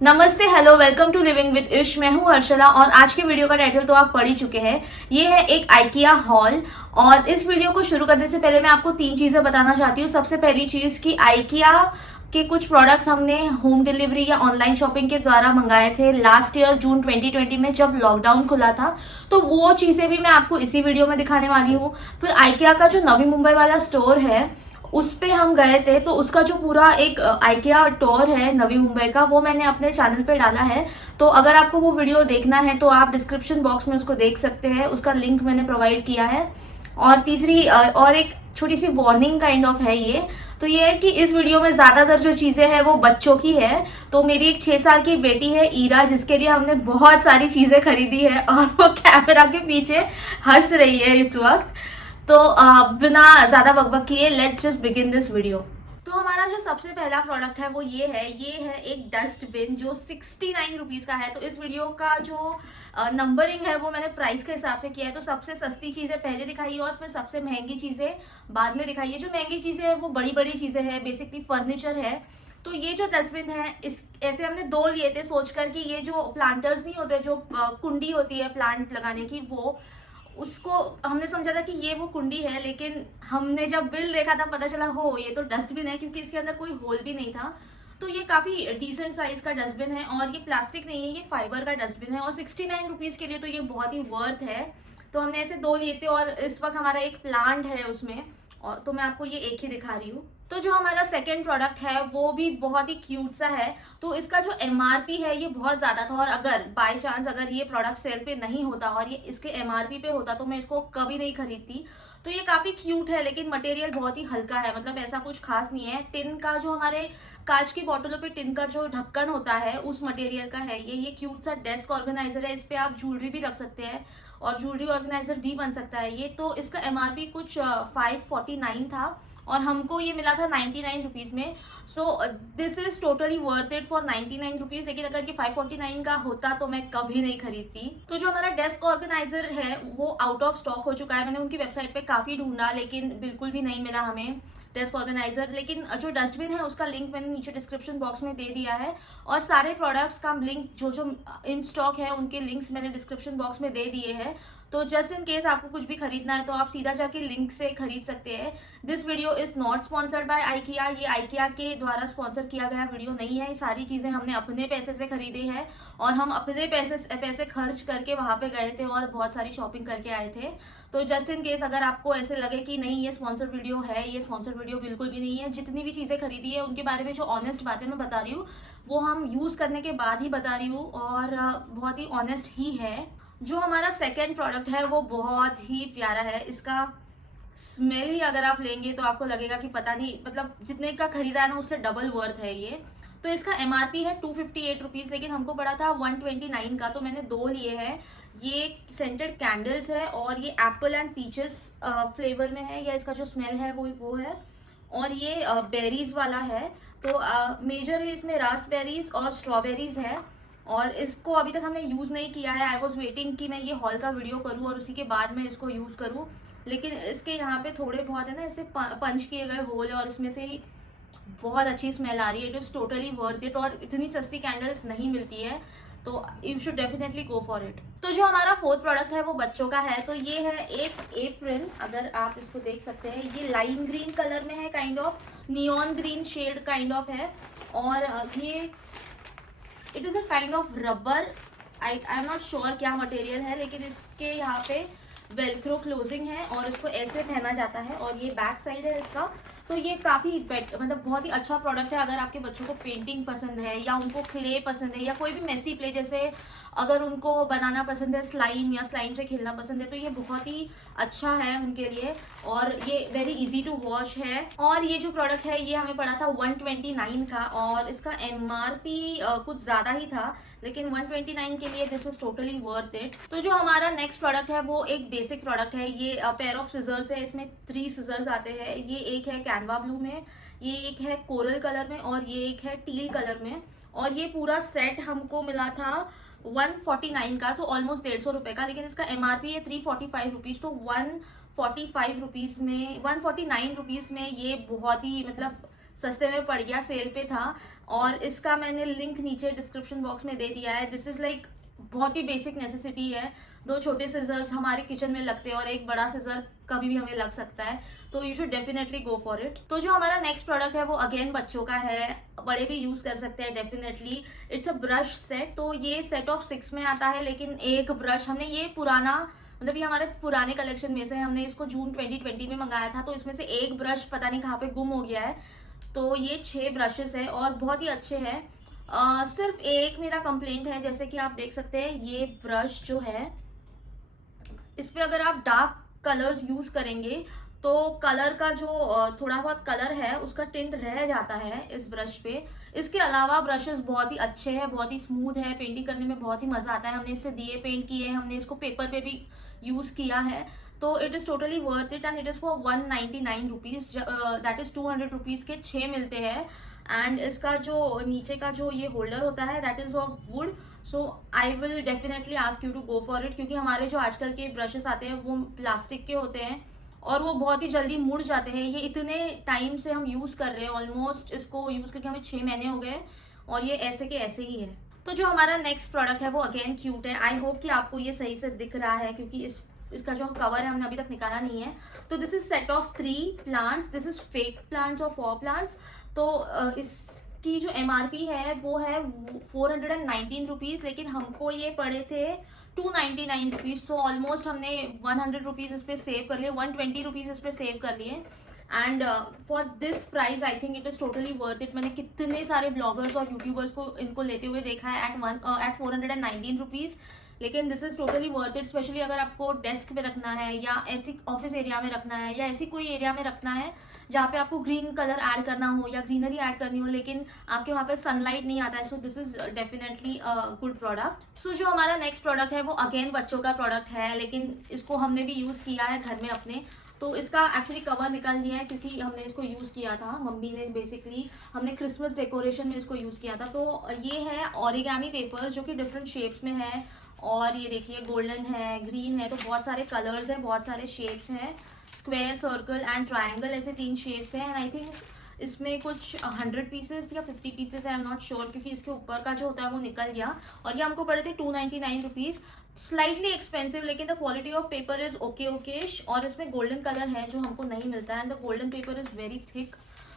नमस्ते, hello, welcome to living with Ish. मैं हूं हर्षला और आज के वीडियो का टाइटल तो आप पढ़ ही चुके हैं। ये है एक आइकिया हॉल। और इस वीडियो को शुरू करने से पहले मैं आपको 3 चीजें बताना चाहती हूँ। सबसे पहली चीज कि आइकिया के कुछ प्रोडक्ट्स हमने होम डिलीवरी या ऑनलाइन शॉपिंग के द्वारा मंगाए थे लास्ट ईयर जून 2020 में, जब लॉकडाउन खुला था। तो वो चीजें भी मैं आपको इसी वीडियो में दिखाने वाली हूँ। फिर आइकिया का जो नवी मुंबई वाला स्टोर है उस पे हम गए थे, तो उसका जो पूरा एक आइकिया टूर है नवी मुंबई का, वो मैंने अपने चैनल पे डाला है। तो अगर आपको वो वीडियो देखना है तो आप डिस्क्रिप्शन बॉक्स में उसको देख सकते हैं, उसका लिंक मैंने प्रोवाइड किया है। और तीसरी और एक छोटी सी वार्निंग काइंड ऑफ है ये। तो ये है कि इस वीडियो में ज्यादातर जो चीजें हैं वो बच्चों की है। तो मेरी एक 6 साल की बेटी है ईरा, जिसके लिए हमने बहुत सारी चीजें खरीदी है और वो कैमरा के पीछे हंस रही है इस वक्त। तो बिना ज्यादा बकबक किए let's just begin this video. तो हमारा जो सबसे पहला प्रोडक्ट है वो ये है एक डस्टबिन जो 69 रुपीज का है। तो इस वीडियो का जो नंबरिंग है वो मैंने प्राइस के हिसाब से किया है। तो सबसे सस्ती चीजें पहले दिखाई है और फिर सबसे महंगी चीजें बाद में दिखाई है। जो महंगी चीजें हैं वो बड़ी बड़ी चीजें हैं, बेसिकली फर्नीचर है। तो ये जो डस्टबिन है इस ऐसे हमने 2 लिए थे सोचकर कि ये जो प्लांटर्स नहीं होते, जो कुंडी होती है प्लांट लगाने की, वो उसको हमने समझा था कि ये वो कुंडी है। लेकिन हमने जब बिल देखा था पता चला हो ये तो डस्टबिन है, क्योंकि इसके अंदर कोई होल भी नहीं था। तो ये काफी डिसेंट साइज का डस्टबिन है और ये प्लास्टिक नहीं है, ये फाइबर का डस्टबिन है। और 69 रुपीज के लिए तो ये बहुत ही वर्थ है। तो हमने ऐसे 2 लिए थे और इस वक्त हमारा एक प्लांट है उसमें। और तो मैं आपको ये एक ही दिखा रही हूँ। तो जो हमारा सेकेंड प्रोडक्ट है वो भी बहुत ही क्यूट सा है। तो इसका जो एमआरपी है ये बहुत ज्यादा था, और अगर बाय चांस अगर ये प्रोडक्ट सेल पे नहीं होता और ये इसके एमआरपी पे होता तो मैं इसको कभी नहीं खरीदती। तो ये काफी क्यूट है, लेकिन मटेरियल बहुत ही हल्का है, मतलब ऐसा कुछ खास नहीं है। टिन का जो हमारे कांच की बोतलों पे टिन का जो ढक्कन होता है उस मटेरियल का है ये क्यूट सा डेस्क ऑर्गेनाइजर है। इस पे आप ज्वेलरी भी रख सकते हैं और ज्वेलरी ऑर्गेनाइजर भी बन सकता है ये। तो इसका एमआरपी कुछ 549 था और हमको ये मिला था 99 रुपीज में। सो this is totally worth it for 99 rupees. लेकिन अगर ये 549 का होता तो मैं कभी नहीं खरीदती। तो जो हमारा डेस्क ऑर्गेनाइजर है वो आउट ऑफ स्टॉक हो चुका है। मैंने उनकी वेबसाइट पे काफी ढूंढा लेकिन बिल्कुल भी नहीं मिला हमें डेस्क ऑर्गेनाइजर। लेकिन जो डस्टबिन है उसका लिंक मैंने नीचे डिस्क्रिप्शन बॉक्स में दे दिया है, और सारे प्रोडक्ट्स का लिंक जो जो इन स्टॉक है उनके लिंक्स मैंने डिस्क्रिप्शन बॉक्स में दे दिए हैं। तो जस्ट इन केस आपको कुछ भी खरीदना है तो आप सीधा जाके लिंक से खरीद सकते हैं। This video is not sponsored by IKEA. ये आइकिया के द्वारा स्पॉन्सर किया गया वीडियो नहीं है। ये सारी चीजें हमने अपने पैसे से खरीदे हैं और हम अपने पैसे खर्च करके वहां पे गए थे और बहुत सारी शॉपिंग करके आए थे। तो जस्ट इन केस अगर आपको ऐसे लगे कि नहीं ये स्पॉन्सर वीडियो है, ये स्पॉन्सर वीडियो बिल्कुल भी नहीं है। जितनी भी चीजें खरीदी है उनके बारे में जो ऑनेस्ट बातें मैं बता रही हूँ वो हम यूज करने के बाद ही बता रही हूँ, और बहुत ही ऑनेस्ट ही है। जो हमारा सेकेंड प्रोडक्ट है वो बहुत ही प्यारा है। इसका स्मेल ही अगर आप लेंगे तो आपको लगेगा कि पता नहीं, मतलब जितने का खरीदा है ना उससे डबल वर्थ है ये। तो इसका एमआरपी है 258 रुपीज, लेकिन हमको पड़ा था 129 का, तो मैंने 2 लिए हैं। ये सेंटेड कैंडल्स है और ये एप्पल एंड पीचेस फ्लेवर में है, या इसका जो स्मेल है वो है। और ये बेरीज वाला है। तो मेजरली इसमें रास्पबेरीज और स्ट्रॉबेरीज है। और इसको अभी तक हमने यूज नहीं किया है। आई वॉज वेटिंग कि मैं ये हॉल का वीडियो करूँ और उसी के बाद मैं इसको यूज करूँ। लेकिन इसके यहाँ पे थोड़े बहुत है ना ऐसे पंच किए गए होल है और इसमें से ही बहुत अच्छी स्मेल आ रही है। It is totally worth it, और इतनी सस्ती कैंडल्स नहीं मिलती है, तो you should definitely go for it. तो जो हमारा फोर्थ प्रोडक्ट है वो बच्चों का है। तो ये है एक एप्रिल, अगर आप इसको देख सकते हैं, ये लाइम ग्रीन कलर में है, kind of neon green shade kind of है। और ये it is a kind of rubber, I am not sure क्या मटेरियल है, लेकिन इसके यहाँ पे वेलक्रो क्लोजिंग है और इसको ऐसे पहना जाता है और ये बैक साइड है इसका। तो ये काफी मतलब बहुत ही अच्छा प्रोडक्ट है अगर आपके बच्चों को पेंटिंग पसंद है या उनको क्ले पसंद है या कोई भी मेसी प्ले, जैसे अगर उनको बनाना पसंद है स्लाइम या स्लाइम से खेलना पसंद है, तो ये बहुत ही अच्छा है उनके लिए। और ये वेरी इजी टू वॉश है। और ये जो प्रोडक्ट है ये हमें पड़ा था 129 का, और इसका एमआरपी कुछ ज्यादा ही था, लेकिन 129 के लिए this is totally worth it. तो जो हमारा नेक्स्ट प्रोडक्ट है वो एक बेसिक प्रोडक्ट है। ये पेयर ऑफ सिजर्स है। इसमें 3 सिजर्स आते हैं। ये एक है कैनवा ब्लू में, ये एक है कोरल कलर में और ये एक है टील कलर में। और ये पूरा सेट हमको मिला था 149 का, तो ऑलमोस्ट 150 रुपए का। लेकिन इसका एमआरपी है 345 रुपीज। तो 145 रुपीज में 149 रुपीज में ये बहुत ही मतलब सस्ते में पड़ गया, सेल पे था। और इसका मैंने लिंक नीचे डिस्क्रिप्शन बॉक्स में दे दिया है। दिस इज लाइक बहुत ही बेसिक नेसेसिटी है। 2 छोटे सिजर्स हमारे किचन में लगते हैं और एक बड़ा सिजर कभी भी हमें लग सकता है, तो you should definitely go for it. तो जो हमारा नेक्स्ट प्रोडक्ट है वो अगेन बच्चों का है, बड़े भी यूज कर सकते हैं definitely. It's a brush set. तो ये सेट ऑफ 6 में आता है, लेकिन एक ब्रश हमने ये पुराना, मतलब ये हमारे पुराने कलेक्शन में से हमने इसको जून 2020 में मंगाया था, तो इसमें से एक ब्रश पता नहीं कहाँ पे गुम हो गया है। तो ये 6 ब्रशेस है और बहुत ही अच्छे हैं। सिर्फ एक मेरा कंप्लेंट है, जैसे कि आप देख सकते हैं ये ब्रश जो है, इस पे अगर आप डार्क कलर्स यूज करेंगे तो कलर का जो थोड़ा बहुत कलर है उसका टिंट रह जाता है इस ब्रश पे। इसके अलावा ब्रशेस बहुत ही अच्छे हैं, बहुत ही स्मूथ है, पेंटिंग करने में बहुत ही मजा आता है। हमने इससे दिए पेंट किए हैं, हमने इसको पेपर पे भी यूज किया है। तो it is totally worth it and it is for 199 rupees, that is 200 rupees के 6 मिलते हैं। एंड इसका जो नीचे का जो ये होल्डर होता है that is of wood. So I will definitely ask you to go for it, क्योंकि हमारे जो आजकल के ब्रशेस आते हैं वो प्लास्टिक के होते हैं और वो बहुत ही जल्दी मुड़ जाते हैं। ये इतने टाइम से हम यूज कर रहे हैं, ऑलमोस्ट इसको यूज करके हमें 6 महीने हो गए और ये ऐसे के ऐसे ही है। तो जो हमारा नेक्स्ट प्रोडक्ट है वो अगेन क्यूट है। आई होप कि आपको ये सही से दिख रहा है, क्योंकि इसका जो कवर है हमने अभी तक निकाला नहीं है। तो this is set of 3 plants, this is fake plants और 4 प्लांट्स। तो इसकी जो MRP है वो है 419 रुपीज, लेकिन हमको ये पड़े थे 299 रुपीज। तो ऑलमोस्ट हमने 100 रुपीज इस पे सेव कर लिए, 120 रुपीज इस पे सेव कर लिए। And for this price I think it is totally worth it. मैंने कितने सारे ब्लॉगर्स और यूट्यूबर्स को इनको लेते हुए देखा है एट 419 रुपीज, लेकिन this is totally worth it. Specially अगर आपको डेस्क पे रखना है या ऐसी ऑफिस एरिया में रखना है या ऐसी कोई एरिया में रखना है जहाँ पे आपको ग्रीन कलर ऐड करना हो या ग्रीनरी ऐड करनी हो, लेकिन आपके वहाँ पे सनलाइट नहीं आता है। So this is definitely a good product. So जो हमारा नेक्स्ट प्रोडक्ट है वो अगेन बच्चों का प्रोडक्ट है, लेकिन इसको हमने भी यूज किया है घर में अपने। तो इसका एक्चुअली कवर निकल दिया है क्योंकि हमने इसको यूज किया था, मम्मी ने बेसिकली, हमने क्रिसमस डेकोरेशन में इसको यूज किया था। तो ये है ओरिगामी पेपर जो कि डिफरेंट शेप्स में है, और ये देखिए गोल्डन है, ग्रीन है, तो बहुत सारे कलर्स हैं, बहुत सारे शेप्स हैं, स्क्वायर, सर्कल एंड ट्रायंगल, ऐसे 3 शेप्स हैं। एंड आई थिंक इसमें कुछ 100 पीसेस या 50 पीसेस है, आई एम नॉट श्योर, क्योंकि इसके ऊपर का जो होता है वो निकल गया। और ये हमको पड़े थे 299 रुपीज, स्लाइटली एक्सपेंसिव, लेकिन the quality of paper is okay okayish. और इसमें गोल्डन कलर है जो हमको नहीं मिलता है, and the golden paper is very thick.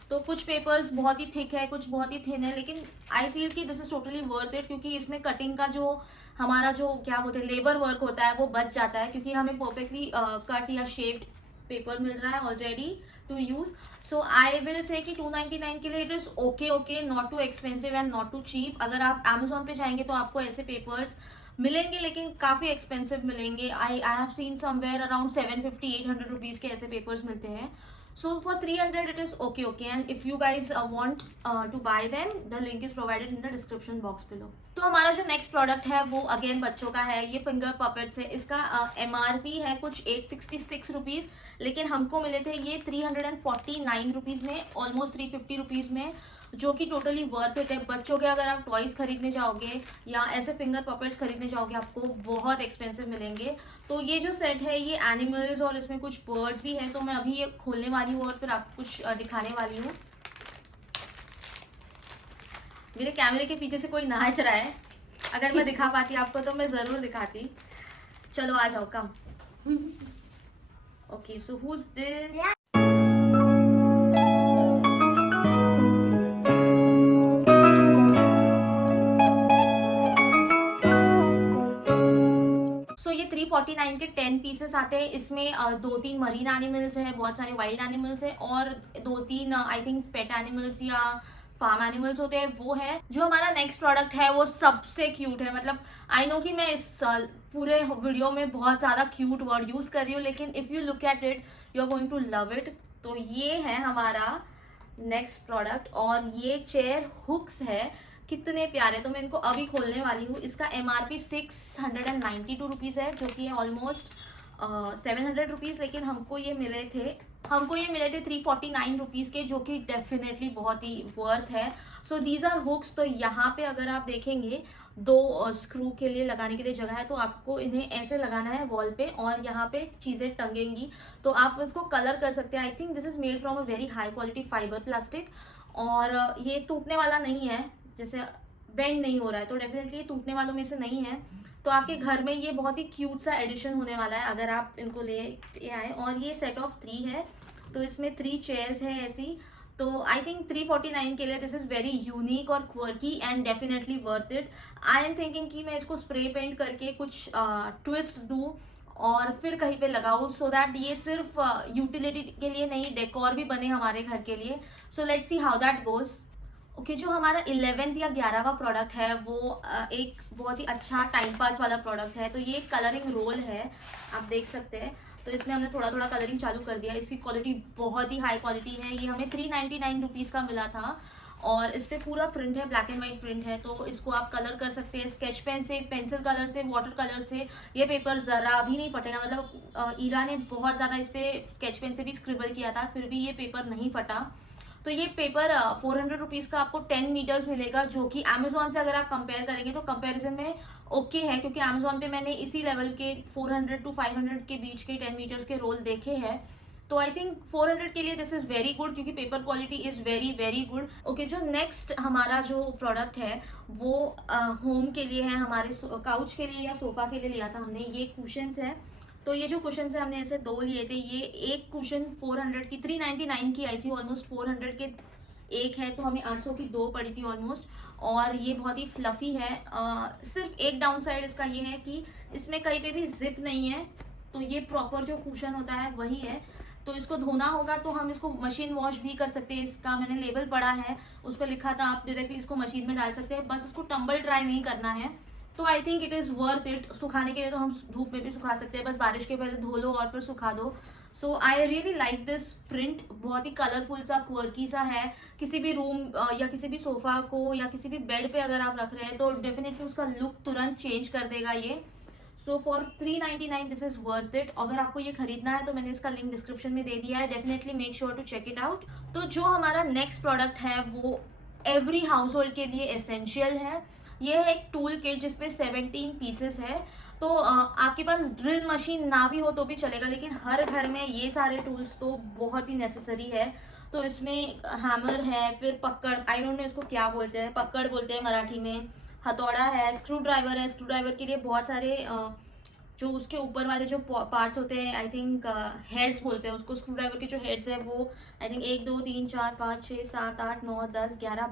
तो कुछ पेपर्स बहुत ही थिक है, कुछ बहुत ही थिन है, लेकिन आई फील कि this is totally worth it, क्योंकि इसमें कटिंग का जो हमारा जो क्या बोलते हैं लेबर वर्क होता है वो बच जाता है, क्योंकि हमें परफेक्टली कट या शेप्ड पेपर मिल रहा है already to use. So I will say कि 299 के लिए it is okay okay, not too expensive and not too cheap. अगर आप Amazon पे जाएंगे तो आपको ऐसे पेपर्स मिलेंगे, लेकिन काफी एक्सपेंसिव मिलेंगे। I have seen somewhere around 750-800 rupees के ऐसे पेपर्स मिलते हैं। So for 300 it is okay, and if you guys want to buy them, the link is provided in the description box below. तो हमारा जो नेक्स्ट प्रोडक्ट है वो again बच्चों का है, ये फिंगर पपेट्स है। इसका MRP है कुछ 866 रुपीज, लेकिन हमको मिले थे ये 349 रुपीज में, ऑलमोस्ट 350 रुपीज में, जो कि टोटली वर्थ इट है। बच्चों के अगर आप टॉयज खरीदने जाओगे या ऐसे फिंगर पपेट्स खरीदने जाओगे आपको बहुत एक्सपेंसिव मिलेंगे। तो ये जो सेट है ये एनिमल्स और इसमें कुछ बर्ड्स भी हैं, तो मैं अभी ये खोलने वाली हूँ और फिर आपको कुछ दिखाने वाली हूँ। मेरे कैमरे के पीछे से कोई नाच रहा है, अगर मैं दिखा पाती आपको तो मैं जरूर दिखाती। चलो आ जाओ, come. Okay, so who is this? ये 349 के 10 पीसेस आते हैं। इसमें 2-3 मरीन एनिमल्स है, बहुत सारे वाइल्ड एनिमल्स है, और 2-3 आई थिंक पेट एनिमल्स या फार्म एनिमल्स होते हैं, वो है। जो हमारा नेक्स्ट प्रोडक्ट है वो सबसे क्यूट है। मतलब आई नो कि मैं इस पूरे वीडियो में बहुत ज्यादा क्यूट वर्ड यूज कर रही हूँ, लेकिन if you look at it you are going to love it. तो ये है हमारा नेक्स्ट प्रोडक्ट, और ये चेयर हुक्स है, कितने प्यारे। तो मैं इनको अभी खोलने वाली हूँ। इसका MRP 692 रुपीज है, जो कि ऑलमोस्ट 700 रुपीज, लेकिन हमको ये मिले थे 349 रुपीज के, जो कि डेफिनेटली बहुत ही वर्थ है। So these are hooks. तो यहाँ पे अगर आप देखेंगे 2 स्क्रू के लिए लगाने के लिए जगह है, तो आपको इन्हें ऐसे लगाना है वॉल पे, और यहाँ पे चीजें टंगेंगी, तो आप इसको कलर कर सकते हैं। आई think this is made from a very high quality fibre plastic, और ये टूटने वाला नहीं है, जैसे बेंड नहीं हो रहा है, तो डेफिनेटली ये टूटने वालों में से नहीं है। तो आपके घर में ये बहुत ही क्यूट सा एडिशन होने वाला है अगर आप इनको ले आए। और ये सेट ऑफ 3 है, तो इसमें 3 चेयर्स है ऐसी। तो आई थिंक 349 के लिए दिस इज़ वेरी यूनिक और quirky and definitely worth it. I am thinking कि मैं इसको स्प्रे पेंट करके कुछ ट्विस्ट दूँ और फिर कहीं पे लगाऊँ, सो दैट ये सिर्फ यूटिलिटी के लिए नहीं, डेकोर भी बने हमारे घर के लिए। So let's see how that goes. Okay, जो हमारा 11th या 11वां प्रोडक्ट है वो एक बहुत ही अच्छा टाइम पास वाला प्रोडक्ट है। तो ये कलरिंग रोल है, आप देख सकते हैं। तो इसमें हमने थोड़ा थोड़ा कलरिंग चालू कर दिया। इसकी क्वालिटी बहुत ही हाई क्वालिटी है। ये हमें 399 रुपीज़ का मिला था और इस पर पूरा प्रिंट है, ब्लैक एंड वाइट प्रिंट है। तो इसको आप कलर कर सकते हैं स्केच पेन से, पेंसिल कलर से, वाटर कलर से। ये पेपर ज़रा भी नहीं फटेगा, मतलब ईरा ने बहुत ज़्यादा इस पर स्केच पेन से भी स्क्रिबल किया था, फिर भी ये पेपर नहीं फटा। तो ये पेपर 400 रुपीज़ का आपको 10 मीटर्स मिलेगा, जो कि अमेजोन से अगर आप कंपेयर करेंगे तो कंपैरिजन में ओके है, क्योंकि अमेजोन पे मैंने इसी लेवल के 400 to 500 के बीच के 10 मीटर्स के रोल देखे हैं। तो आई थिंक 400 के लिए दिस इज़ वेरी गुड, क्योंकि paper quality is very very good. Okay, जो नेक्स्ट हमारा जो प्रोडक्ट है वो होम के लिए है, हमारे काउच के लिए या सोफा के लिए लिया था हमने। ये कुशन्स है। तो ये जो कुशन है हमने ऐसे 2 लिए थे। ये एक कुशन 400 की 399 की आई थी, ऑलमोस्ट 400 के एक है, तो हमें 800 की 2 पड़ी थी ऑलमोस्ट। और ये बहुत ही फ्लफी है। सिर्फ एक डाउन साइड इसका ये है कि इसमें कहीं पे भी जिप नहीं है। तो ये प्रॉपर जो कुशन होता है वही है। तो इसको धोना होगा तो हम इसको मशीन वॉश भी कर सकते हैं। इसका मैंने लेबल पढ़ा है, उस पर लिखा था आप डायरेक्टली इसको मशीन में डाल सकते हैं, बस इसको टम्बल ड्राई नहीं करना है। तो I think it is worth it. सुखाने के लिए तो हम धूप में भी सुखा सकते हैं, बस बारिश के पहले धो लो और फिर सुखा दो। So I really like this print. बहुत ही कलरफुल सा, क्वर्की सा है। किसी भी रूम या किसी भी सोफा को या किसी भी बेड पे अगर आप रख रहे हैं तो डेफिनेटली उसका लुक तुरंत चेंज कर देगा ये। So for 399 this is worth it. अगर आपको ये खरीदना है तो मैंने इसका लिंक डिस्क्रिप्शन में दे दिया है, definitely make sure to check it out. तो जो हमारा नेक्स्ट प्रोडक्ट है वो एवरी हाउस होल्ड के लिए एसेंशियल है। ये है एक टूल किट जिसपे 17 पीसेस है। तो आपके पास ड्रिल मशीन ना भी हो तो भी चलेगा, लेकिन हर घर में ये सारे टूल्स तो बहुत ही नेसेसरी है। तो इसमें हैमर है, फिर पकड़, आई डोंट नो इसको क्या बोलते हैं, पकड़ बोलते हैं मराठी में, हथौड़ा है, स्क्रू ड्राइवर है। स्क्रू ड्राइवर के लिए बहुत सारे जो उसके ऊपर वाले जो पार्ट्स होते हैं, आई थिंक हेड्स बोलते हैं उसको। स्क्रू ड्राइवर के जो हेड्स है वो आई थिंक 1 2 3 4 5 6 7 8 9 10 11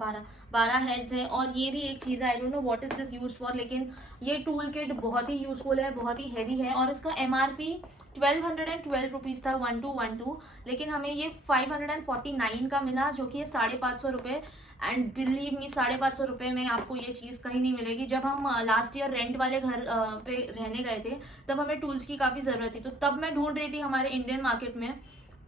12 हेड्स है। और ये भी एक चीज़ है, आई don't know what is this use for, लेकिन ये टूल किट बहुत ही यूजफुल है, बहुत ही हैवी है। और इसका MRP 1212 रुपीज़ था, 1212, लेकिन हमें ये 549 का मिला, जो कि है 550 रुपये। एंड बिलीव मी, 550 रुपये में आपको ये चीज़ कहीं नहीं मिलेगी। जब हम लास्ट ईयर रेंट वाले घर पे रहने गए थे तब हमें टूल्स की काफ़ी ज़रूरत थी, तो तब मैं ढूंढ रही थी हमारे इंडियन मार्केट में।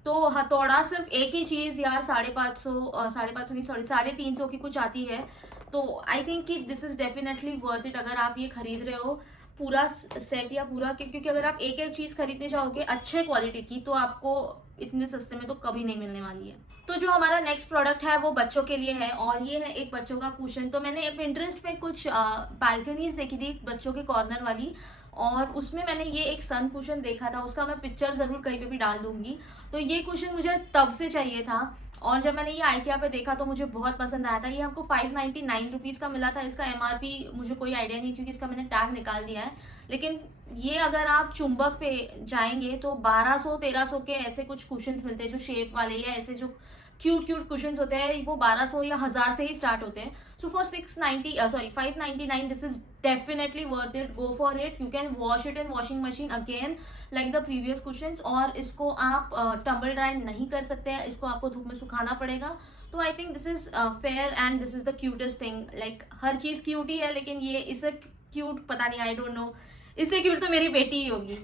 तो हथौड़ा सिर्फ एक ही चीज़ यार 550 नहीं, सॉरी 350 की कुछ आती है। तो आई थिंक कि this is definitely worth it अगर आप ये खरीद रहे हो पूरा सेट या पूरा, क्योंकि अगर आप एक एक चीज़ खरीदने जाओगे अच्छे क्वालिटी की तो आपको इतने सस्ते में तो कभी नहीं मिलने वाली है। तो जो हमारा नेक्स्ट प्रोडक्ट है वो बच्चों के लिए है, और ये है एक बच्चों का कुशन। तो मैंने पिंटरेस्ट पे कुछ बालकनीज देखी थी बच्चों के कॉर्नर वाली, और उसमें मैंने ये एक सन कुशन देखा था, उसका मैं पिक्चर ज़रूर कहीं पे भी डाल दूंगी। तो ये कुशन मुझे तब से चाहिए था, और जब मैंने ये IKEA पे देखा तो मुझे बहुत पसंद आया था। ये हमको 599 रुपीज़ का मिला था। इसका MRP मुझे कोई आइडिया नहीं, क्योंकि इसका मैंने टैग निकाल दिया है। लेकिन ये अगर आप चुंबक पे जाएंगे तो 1200-1300 के ऐसे कुछ कुशंस मिलते हैं, जो शेप वाले या ऐसे जो क्यूट क्यूट कुशंस होते हैं, वो 1200 या 1000 से ही स्टार्ट होते हैं। So for 599 this is definitely worth it, go for it. You can wash it in washing machine again like the previous cushions, और इसको आप टम्बल ड्राई नहीं कर सकते हैं, इसको आपको धूप में सुखाना पड़ेगा। तो I think this is fair and this is the cutest thing. Like हर चीज़ क्यूट ही है, लेकिन ये इससे क्यूट पता नहीं, आई डोंट नो, इससे क्यूट तो मेरी बेटी ही होगी।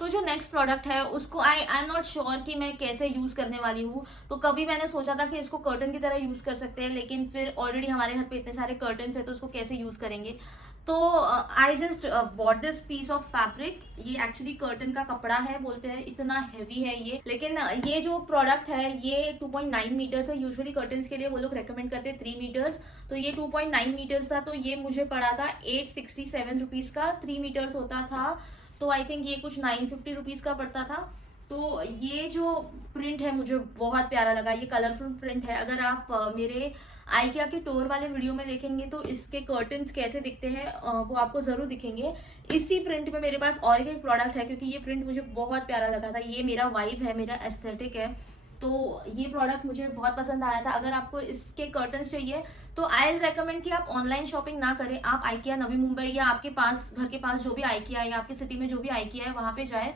तो जो नेक्स्ट प्रोडक्ट है उसको आई एम नॉट श्योर कि मैं कैसे यूज़ करने वाली हूँ। तो कभी मैंने सोचा था कि इसको कर्टन की तरह यूज़ कर सकते हैं, लेकिन फिर ऑलरेडी हमारे घर पे इतने सारे कर्टन्स हैं तो उसको कैसे यूज़ करेंगे। तो I just bought this piece of fabric. ये एक्चुअली कर्टन का कपड़ा है बोलते हैं, इतना हैवी है ये। लेकिन ये जो प्रोडक्ट है ये 2.9 मीटर्स है। यूजुअली कर्टन्स के लिए वो लोग रेकमेंड करते हैं 3 मीटर्स, तो ये 2.9 मीटर्स था। तो ये मुझे पड़ा था 867 रुपीज़ का, 3 मीटर्स होता था। तो आई थिंक ये कुछ 950 रुपीज़ का पड़ता था। तो ये जो प्रिंट है मुझे बहुत प्यारा लगा, ये कलरफुल प्रिंट है। अगर आप मेरे आइकिया के टूर वाले वीडियो में देखेंगे तो इसके कर्टन्स कैसे दिखते हैं वो आपको जरूर दिखेंगे। इसी प्रिंट में मेरे पास और एक प्रोडक्ट है, क्योंकि ये प्रिंट मुझे बहुत प्यारा लगा था। ये मेरा वाइब है, मेरा एस्थेटिक है, तो ये प्रोडक्ट मुझे बहुत पसंद आया था। अगर आपको इसके कर्टन्स चाहिए तो आई रेकमेंड कि आप ऑनलाइन शॉपिंग ना करें, आप आइकिया नवी मुंबई या आपके पास घर के पास जो भी आइकिया है या आपकी सिटी में जो भी आइकिया है वहां पे जाए,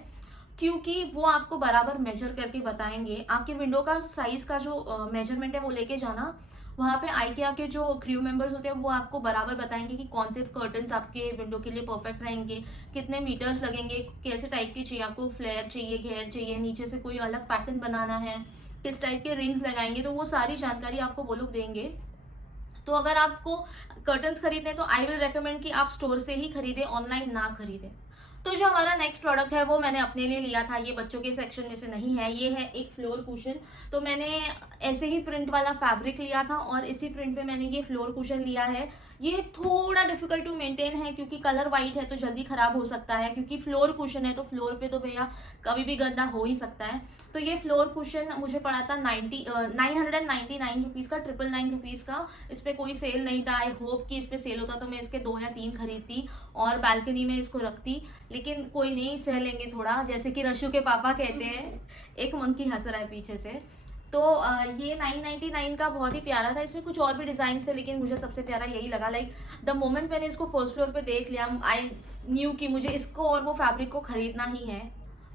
क्योंकि वो आपको बराबर मेजर करके बताएंगे। आपके विंडो का साइज का जो मेजरमेंट है वो लेके जाना, वहाँ पे आइकिया के जो क्रू मेंबर्स होते हैं वो आपको बराबर बताएंगे कि कौन से कर्टन्स आपके विंडो के लिए परफेक्ट रहेंगे, कितने मीटर्स लगेंगे, कैसे टाइप की चाहिए आपको, फ्लेयर चाहिए, घेर चाहिए, नीचे से कोई अलग पैटर्न बनाना है, किस टाइप के रिंग्स लगाएंगे, तो वो सारी जानकारी आपको वो लोग देंगे। तो अगर आपको कर्टन्स खरीदने तो आई विल रेकमेंड कि आप स्टोर से ही खरीदें, ऑनलाइन ना खरीदें। तो जो हमारा नेक्स्ट प्रोडक्ट है वो मैंने अपने लिए लिया था, ये बच्चों के सेक्शन में से नहीं है, ये है एक फ्लोर कुशन। तो मैंने ऐसे ही प्रिंट वाला फैब्रिक लिया था और इसी प्रिंट पे मैंने ये फ्लोर कुशन लिया है। ये थोड़ा डिफिकल्ट टू मेंटेन है क्योंकि कलर वाइट है तो जल्दी खराब हो सकता है, क्योंकि फ्लोर कुशन है तो फ्लोर पे तो भैया कभी भी गंदा हो ही सकता है। तो ये फ्लोर कुशन मुझे पड़ा था 999 रुपीज़ का, 999 रुपीज़ का। इस पर कोई सेल नहीं था। आई होप कि इस पर सेल होता तो मैं इसके 2 या 3 खरीदती और बालकनी में इसको रखती, लेकिन कोई नहीं, सह लेंगे थोड़ा। जैसे कि रशु के पापा कहते हैं, एक मंकी हंस रहा है पीछे से। तो ये 999 का बहुत ही प्यारा था। इसमें कुछ और भी डिजाइन थे लेकिन मुझे सबसे प्यारा यही लगा। लाइक द मोमेंट मैंने इसको फर्स्ट फ्लोर पे देख लिया, आई न्यू कि मुझे इसको और वो फैब्रिक को खरीदना ही है।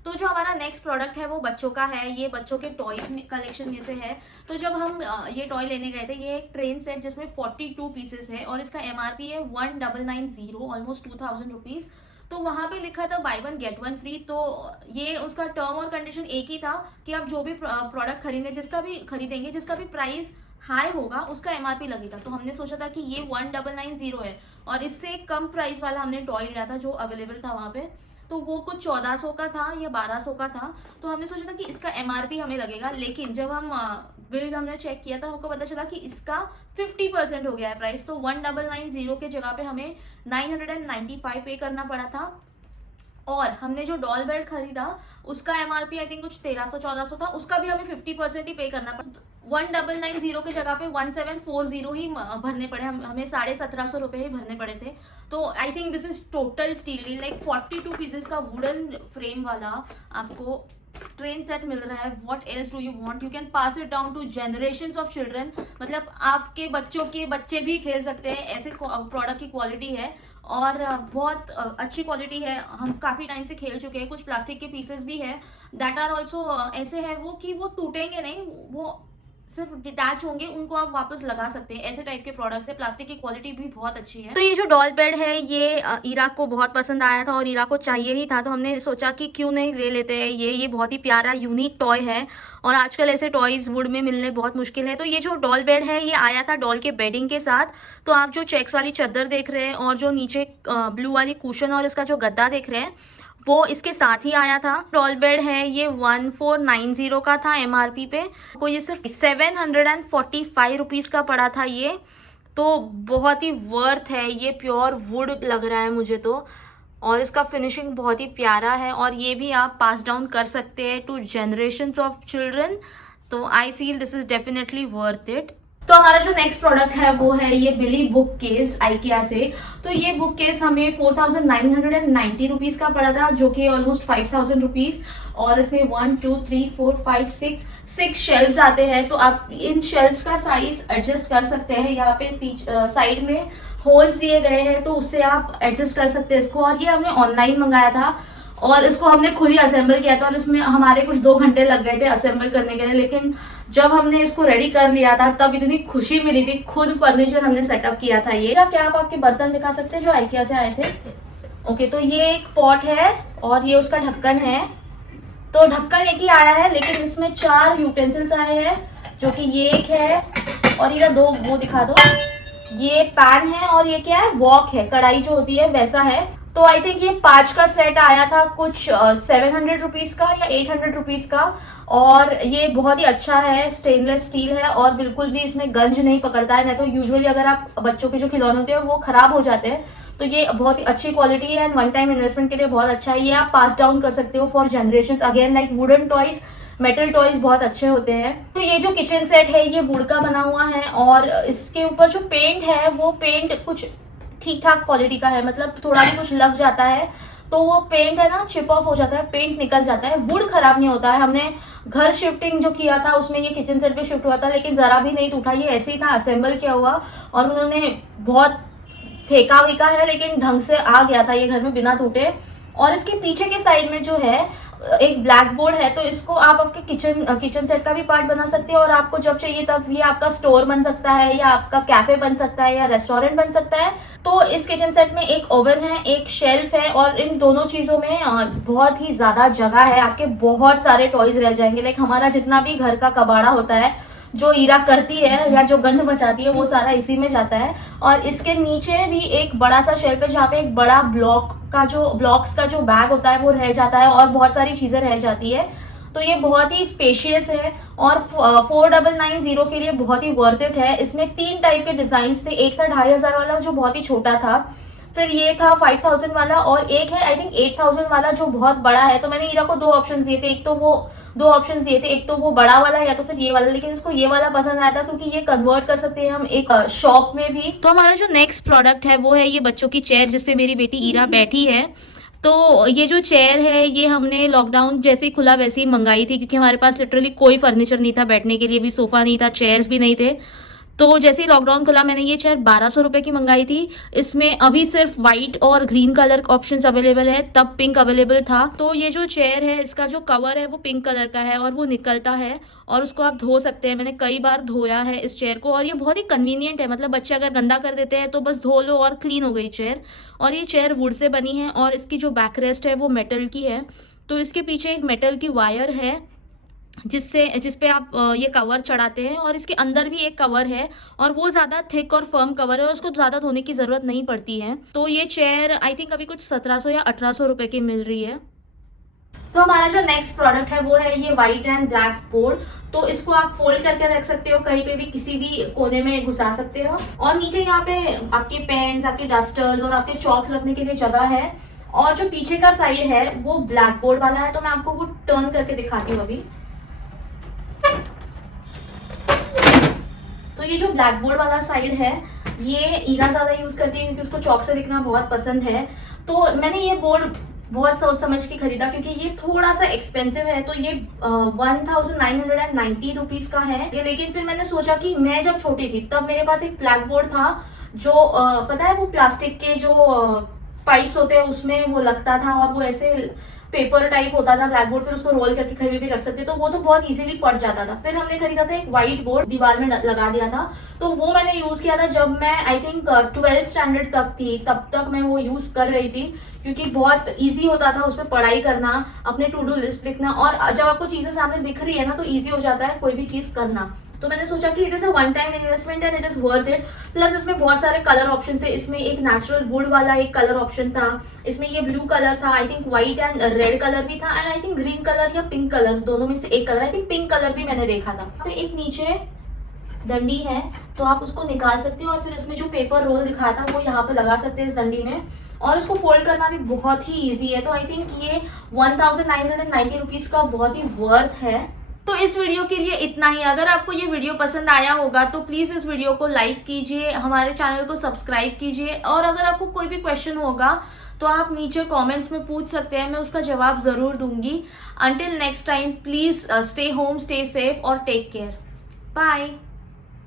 तो जो हमारा नेक्स्ट प्रोडक्ट है वो बच्चों का है, ये बच्चों के टॉयज में कलेक्शन में से है। तो जब हम ये टॉय लेने गए थे, ये एक ट्रेन सेट जिसमें 42 पीसेस है और इसका MRP है 1990, ऑलमोस्ट 2000 रुपीज़। तो वहां पे लिखा था बाय 1 गेट 1 फ्री। तो ये उसका टर्म और कंडीशन एक ही था कि आप जो भी प्रोडक्ट खरीदेंगे जिसका भी प्राइस हाई होगा उसका MRP लगेगा। तो हमने सोचा था कि ये 1990 है और इससे कम प्राइस वाला हमने टॉय लिया था जो अवेलेबल था वहां पे। तो वो कुछ 1400 का था या 1200 का था। तो हमने सोचा था कि इसका MRP हमें लगेगा, लेकिन जब हम बिल हमने चेक किया था हमको पता चला कि इसका 50% हो गया है प्राइस। तो 1990 के जगह पे हमें 995 पे करना पड़ा था। और हमने जो डॉल बेड खरीदा उसका MRP आई थिंक कुछ 1300-1400 था, उसका भी हमें 50% ही पे करना पड़ा। 1990 के जगह पे 1740 ही भरने पड़े, हमें 1750 रुपये ही भरने पड़े थे। तो I think this is total steal deal. Like 42 pieces का वुडन फ्रेम वाला आपको ट्रेन सेट मिल रहा है। What else do you want, you can pass it down to generations of children. मतलब आपके बच्चों के बच्चे भी खेल सकते हैं, ऐसे प्रोडक्ट की क्वालिटी है और बहुत अच्छी क्वालिटी है। हम काफ़ी टाइम से खेल चुके हैं। कुछ प्लास्टिक के पीसेस भी है दैट आर ऑल्सो ऐसे है वो कि वो टूटेंगे नहीं, वो सिर्फ डिटैच होंगे, उनको आप वापस लगा सकते हैं। ऐसे टाइप के प्रोडक्ट्स है। प्लास्टिक की क्वालिटी भी बहुत अच्छी है। तो ये जो डॉल बेड है ये ईरा को बहुत पसंद आया था और ईरा को चाहिए ही था, तो हमने सोचा कि क्यों नहीं ले लेते हैं। ये बहुत ही प्यारा यूनिक टॉय है और आजकल ऐसे टॉयज वुड में मिलने बहुत मुश्किल है। तो ये जो डॉल बेड है ये आया था डॉल के बेडिंग के साथ। तो आप जो चेक्स वाली चादर देख रहे हैं और जो नीचे ब्लू वाली कुशन और इसका जो गद्दा देख रहे हैं वो इसके साथ ही आया था। डॉल बेड है ये 1490 का था MRP पे, को ये सिर्फ 745 रुपीज का पड़ा था ये। तो बहुत ही वर्थ है, ये प्योर वुड लग रहा है मुझे तो, और इसका फिनिशिंग बहुत ही प्यारा है और ये भी आप पास डाउन कर सकते हैं टू जनरेशंस ऑफ चिल्ड्रन। तो I feel this is definitely worth it. तो हमारा जो नेक्स्ट प्रोडक्ट है वो है ये बिली बुक केस आइकिया से। तो ये बुक केस हमें 4990 रुपीज का पड़ा था, जो कि ऑलमोस्ट 5000 रुपीज। और इसमें 1 2 3 4 5 6 शेल्व्स आते हैं। तो आप इन शेल्व्स का साइज एडजस्ट कर सकते हैं। यहाँ पे साइड में होल्स दिए गए हैं तो उससे आप एडजस्ट कर सकते हैं इसको। और ये हमने ऑनलाइन मंगाया था और इसको हमने खुद ही असेंबल किया था और इसमें हमारे कुछ 2 घंटे लग गए थे असेंबल करने के लिए। लेकिन जब हमने इसको रेडी कर लिया था तब इतनी खुशी मिली थी। खुद फर्नीचर हमने सेटअप किया था। ये क्या आप आपके बर्तन दिखा सकते हैं जो आइकिया से आए थे? ओके, तो ये एक पॉट है और ये उसका ढक्कन है। तो ढक्कन एक ही आया है लेकिन इसमें 4 यूटेंसिल्स आए हैं, जो कि ये एक है और ये 2 वो दिखा दो। ये पैन है और ये क्या है, वॉक है, कढ़ाई जो होती है वैसा है। तो आई थिंक ये 5 का सेट आया था कुछ 700 रुपीज का या 800 रुपीज का। और ये बहुत ही अच्छा है, स्टेनलेस स्टील है और बिल्कुल भी इसमें गंज नहीं पकड़ता है। नहीं तो यूजुअली अगर आप बच्चों के जो खिलौने होते हैं वो खराब हो जाते हैं, तो ये बहुत ही अच्छी क्वालिटी है एंड वन टाइम इन्वेस्टमेंट के लिए बहुत अच्छा है। ये आप पास डाउन कर सकते हो for generation. Again like wooden toys, metal toys बहुत अच्छे होते हैं। तो ये जो किचन सेट है ये वुड का बना हुआ है और इसके ऊपर जो पेंट है वो पेंट कुछ ठीक ठाक क्वालिटी का है, मतलब थोड़ा भी कुछ लग जाता है तो वो पेंट है ना चिप ऑफ हो जाता है, पेंट निकल जाता है। वुड खराब नहीं होता है। हमने घर शिफ्टिंग जो किया था उसमें ये किचन सेट पे शिफ्ट हुआ था लेकिन जरा भी नहीं टूटा, ये ऐसे ही था असेंबल किया हुआ और उन्होंने बहुत फेंका वेका है लेकिन ढंग से आ गया था ये घर में बिना टूटे। और इसके पीछे के साइड में जो है एक ब्लैक बोर्ड है, तो इसको आप आपके किचन सेट का भी पार्ट बना सकते हैं और आपको जब चाहिए तब ये आपका स्टोर बन सकता है या आपका कैफे बन सकता है या रेस्टोरेंट बन सकता है। तो इस किचन सेट में एक ओवन है, एक शेल्फ है और इन दोनों चीजों में बहुत ही ज्यादा जगह है। आपके बहुत सारे टॉयज रह जाएंगे, लाइक हमारा जितना भी घर का कबाड़ा होता है जो ईरा करती है या जो गंद मचाती है वो सारा इसी में जाता है। और इसके नीचे भी एक बड़ा सा शेल्फ है जहाँ पे एक बड़ा ब्लॉक्स का जो बैग होता है वो रह जाता है और बहुत सारी चीजें रह जाती है। तो ये बहुत ही स्पेशियस है और 4990 के लिए बहुत ही वर्थ इट है। इसमें 3 टाइप के डिजाइन थे, एक था 2500 वाला जो बहुत ही छोटा था, फिर ये था 5000 वाला और एक है आई थिंक 8000 वाला जो बहुत बड़ा है। तो मैंने ईरा को 2 ऑप्शंस दिए थे, एक तो वो बड़ा वाला या तो फिर ये वाला, लेकिन इसको ये वाला पसंद आया था क्योंकि ये कन्वर्ट कर सकते हैं हम एक शॉप में भी। तो हमारा जो नेक्स्ट प्रोडक्ट है वो है ये बच्चों की चेयर जिसपे मेरी बेटी ईरा बैठी है। तो ये जो चेयर है ये हमने लॉकडाउन जैसे ही खुला वैसे ही मंगाई थी क्योंकि हमारे पास लिटरली कोई फर्नीचर नहीं था, बैठने के लिए भी सोफा नहीं था, चेयर्स भी नहीं थे। तो जैसे ही लॉकडाउन खुला मैंने ये चेयर 1200 रुपए की मंगाई थी। इसमें अभी सिर्फ व्हाइट और ग्रीन कलर ऑप्शंस अवेलेबल है, तब पिंक अवेलेबल था। तो ये जो चेयर है इसका जो कवर है वो पिंक कलर का है और वो निकलता है और उसको आप धो सकते हैं। मैंने कई बार धोया है इस चेयर को और ये बहुत ही कन्वीनियंट है, मतलब बच्चे अगर गंदा कर देते हैं तो बस धो लो और क्लीन हो गई चेयर। और ये चेयर वुड से बनी है और इसकी जो बैक रेस्ट है वो मेटल की है। तो इसके पीछे एक मेटल की वायर है जिसपे आप ये कवर चढ़ाते हैं और इसके अंदर भी एक कवर है और वो ज्यादा थिक और फर्म कवर है और उसको ज्यादा धोने की जरूरत नहीं पड़ती है। तो ये चेयर आई थिंक अभी कुछ 1700 या 1800 रुपए की मिल रही है। तो हमारा जो नेक्स्ट प्रोडक्ट है वो है ये व्हाइट एंड ब्लैक बोर्ड। तो इसको आप फोल्ड करके रख सकते हो, कहीं पे भी किसी भी कोने में घुसा सकते हो और नीचे यहाँ पे आपके पेन्स, आपके डस्टर्स और आपके चॉक्स रखने के लिए जगह है। और जो पीछे का साइड है वो ब्लैक बोर्ड वाला है, तो मैं आपको वो टर्न करके दिखाती हूँ अभी। तो ये जो ब्लैक बोर्ड वाला साइड है ये ईरा ज्यादा यूज करती है क्योंकि उसको चौक से लिखना बहुत पसंद है। तो मैंने ये बोर्ड बहुत सोच समझ के खरीदा क्योंकि ये थोड़ा सा एक्सपेंसिव है। तो ये 1990 रुपीज का है। लेकिन फिर मैंने सोचा कि मैं जब छोटी थी तब मेरे पास एक ब्लैक बोर्ड था जो पता है वो प्लास्टिक के जो पाइप्स होते हैं उसमें वो लगता था और वो ऐसे पेपर टाइप होता था ब्लैक बोर्ड, फिर उसको रोल करके कहीं भी रख सकते, तो वो तो बहुत इजीली फट जाता था। फिर हमने खरीदा था एक व्हाइट बोर्ड, दीवार में लगा दिया था, तो वो मैंने यूज किया था जब मैं आई थिंक 12th स्टैंडर्ड तक थी, तब तक मैं वो यूज कर रही थी क्योंकि बहुत इजी होता था उसमें पढ़ाई करना, अपने टू डू लिस्ट लिखना और जब आपको चीजें सामने दिख रही है ना तो इजी हो जाता है कोई भी चीज करना। तो मैंने सोचा कि it is a one time investment and it is worth it. Plus इसमें बहुत सारे कलर ऑप्शन थे, इसमें एक नेचुरल वुड वाला एक कलर ऑप्शन था, इसमें ये ब्लू कलर था, I think white and red colour भी था and I think green colour या पिंक कलर, दोनों में से एक colour, I think pink colour भी मैंने देखा था। तो एक नीचे डंडी है तो आप उसको निकाल सकते हो और फिर इसमें जो पेपर रोल दिखाया था वो यहाँ पे लगा सकते हैं इस डंडी में और इसको फोल्ड करना भी बहुत ही ईजी है। तो आई थिंक ये 1990 रुपीज का बहुत ही वर्थ है। तो इस वीडियो के लिए इतना ही। अगर आपको ये वीडियो पसंद आया होगा तो प्लीज इस वीडियो को लाइक कीजिए, हमारे चैनल को सब्सक्राइब कीजिए और अगर आपको कोई भी क्वेश्चन होगा तो आप नीचे कमेंट्स में पूछ सकते हैं, मैं उसका जवाब जरूर दूंगी। Until next time please stay home, stay safe और टेक केयर। बाय।